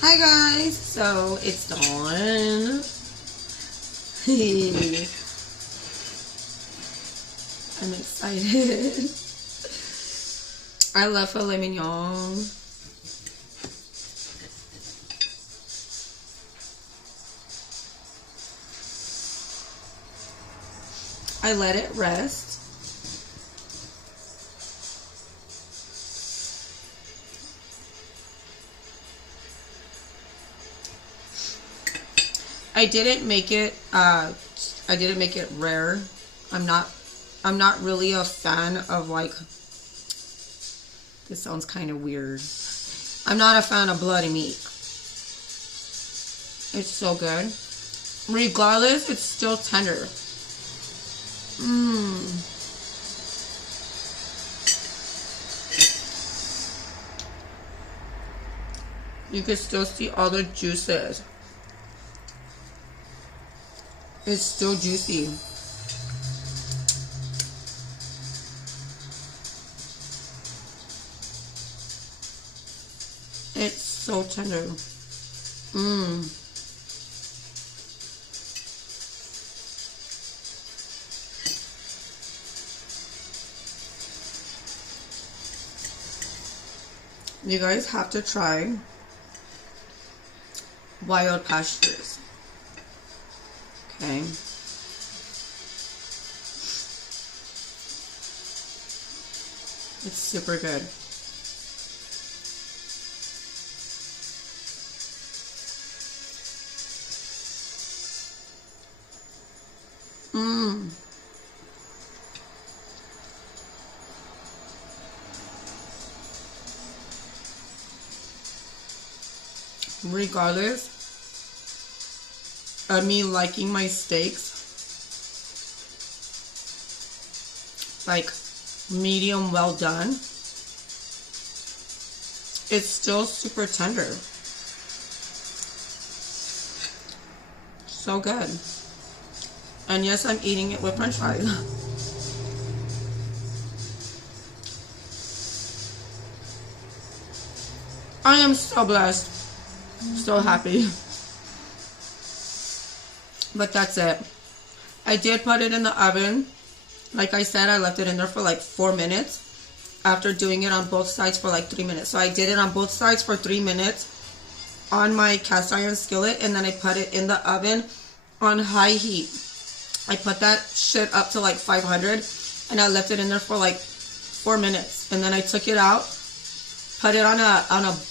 Hi guys, so it's dawn. I'm excited. I love filet mignon. I let it rest. I didn't make it rare. I'm not really a fan of, like, this sounds kind of weird. I'm not a fan of bloody meat. It's so good. Regardless, it's still tender. You can still see all the juices. It's still juicy. It's so tender. You guys have to try Wild Pastures. Okay. It's super good. Regardless of me liking my steaks like medium well done, it's still super tender. So good. And yes, I'm eating it with french fries. I am so blessed. So happy. But that's it. I did put it in the oven. Like I said, I left it in there for like 4 minutes after doing it on both sides for like 3 minutes. So I did it on both sides for 3 minutes on my cast iron skillet, and then I put it in the oven on high heat. I put that shit up to like 500, and I left it in there for like 4 minutes, and then I took it out, put it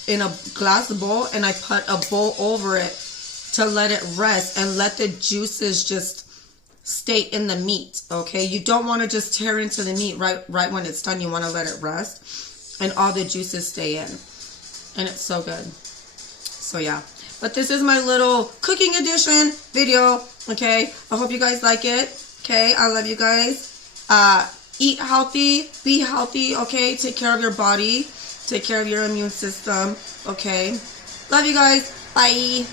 in a glass bowl, and I put a bowl over it to let it rest and let the juices just stay in the meat. Okay, you don't want to just tear into the meat right when it's done. You want to let it rest and all the juices stay in, and it's so good. So yeah, but this is my little cooking edition video. Okay, I hope you guys like it. Okay, I love you guys. Eat healthy, be healthy. Okay, take care of your body. Take care of your immune system, okay? Love you guys. Bye.